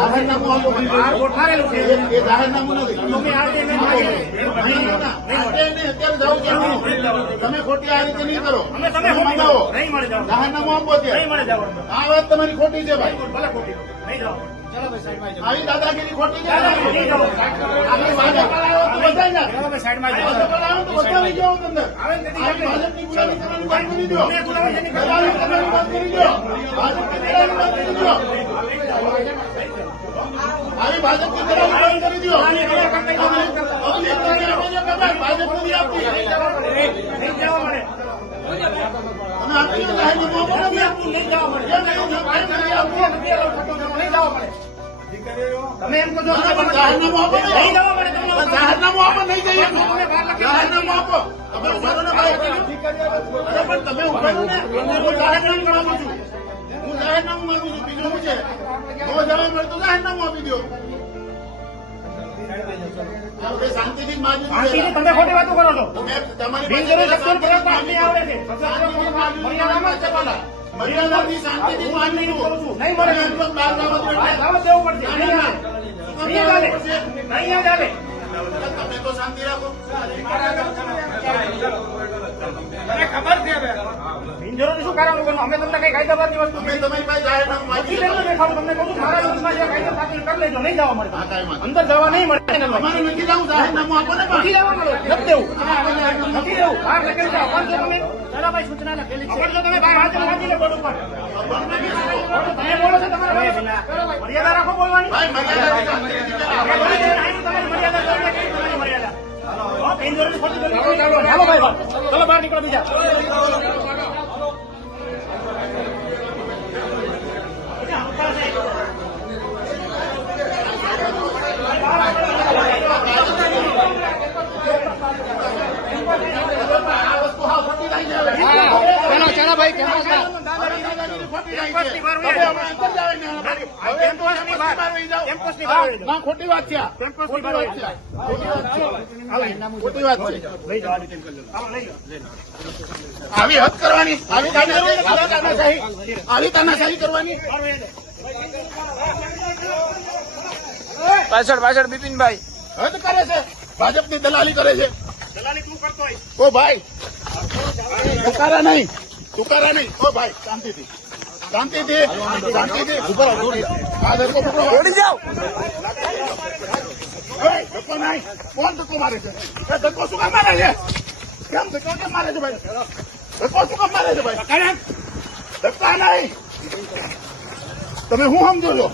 જાહેરનામું આપો. ગોઠવાયેલું છે એ જાહેરનામું નથી. તમે આ ડે નહીં અત્યારે જાઓ કેમ તમે ખોટી આ રીતે નહીં કરો. અમે તમે મંગાવો નહીં મળે જાવ જાહેરનામું આપો નહીં ત્યાં. મળે જાવ આ વાત તમારી ખોટી છે ભાઈ. ભલે ખોટી નહીં જાવ આવી દાદાગીરી ખોટી છે. નહીં જાવ આવી ભાજપ વાળા તો બધા જ સાઈડમાં ભાજપ વાળા તો બધા લઈ જાઓ તમને. આવી ભાજપની ગુલામી કરવાની વાત કરી દો. તમારી વાત કરી દો. ભાજપની ગુલામી વાત કરી દો. આવી ભાજપની ગુલામી વાત કરી દો. ભાજપ નથી આપતી. નહીં જવા મળે તમે આપી દો જાહેરનામું આપો ને. નહીં જવા મળે કેમ નહીં આપો? નહીં જવા મળે તમે એમ કહો છો જાહેરનામું આપો ને. નહીં જવા મળે તમને જાહેરનામું આપો નહીં જઈએ. જાહેરનામું આપો. તમે ઉભા રહો ને ભાઈ. અરે પણ તમે ઉભા રહો ને. હું જાહેરનામું માંગુ છું. હું જાહેરનામું માંગુ છું. બીજું શું છે? નો જવા મળે તો જાહેરનામું આપી દો. આપણે શાંતિથી જ માગી શાંતિથી તમે ખોટી વાતો કરો છો તમારી બિનજરૂરી શબ્દોનો પ્રયોગ પણ અમને આવડે છે મર્યાદામાં જ કરવાના. મર્યાદાથી શાંતિથી માગી નહીં કરું મળે છું. બહાર જવા દો. દાવત દેવું પડશે નહીં ચાલે નહીં ચાલે તમે તો શાંતિ રાખો. બિનજરૂરી શું કારણ વગરનું? અમે તમને કઈ કાયદાબાજની વસ્તુ અમે તમારી પાસે જાહેરનામું માગી નથી લેવું દેખાડું તમને કહું છું મારા વિરુદ્ધમાં જે કાયદો સ્થાપિત કરી લેજો નહીં જવા મળે હા, કાંઈ વાંધો અંદર જવા નહીં મળે અમારે નથી જવું. જાહેરનામું આપો ને. નથી જવા મળે નથી દેવું નથી દેવું બહાર લખેલું છે અપાડજો તમે ચલાભાઈ સૂચના લખેલી છે અપાડજો તમે બહાર હાજર વાંચી લે બોર્ડ ઉપર તમે બોલો છો તમારે મર્યાદા રાખો બોલવાની ભાઈ મર્યાદાથી શાંતિથી તમારી મર્યાદા કરીને કઈ તમારી મર્યાદા બિનજરૂરી ખોટી બોલી ચાલો ભાઈ ચલો બહાર નીકળો બીજા આ વસ્તુ હા ખોટી થઈ જાય. ચાલો ભાઈ દાદાગીરી ખોટી થઈ છે. તમે હમણાં અંદર જાઓ ને. ના ખોટી વાત છે આ. ખોટી વાત છે. ખોટી વાત છે. આવી હદ કરવાની. આવી તાનાશાહી કરવાની. પાછળ બિપિનભાઈ હદ કરે છે. ભાજપની દલાલી કરે છે. દલાલી તું કરતો હોય ઓ ભાઈ તુકારા નહીં. ઓ ભાઈ શાંતિથી ઉભો રહો. આ ધક્કો પકડો. દોડી જાઓ ઓય, ધક્કો નહીં. કોણ ધક્કો મારે છે? એ ધક્કો શું કામ મારે છે? કેમ ધક્કો કેમ મારે છે ભાઈ? ધક્કો શું કામ મારે છે ભાઈ? ધક્કા નહીં. તમે શું સમજો છો?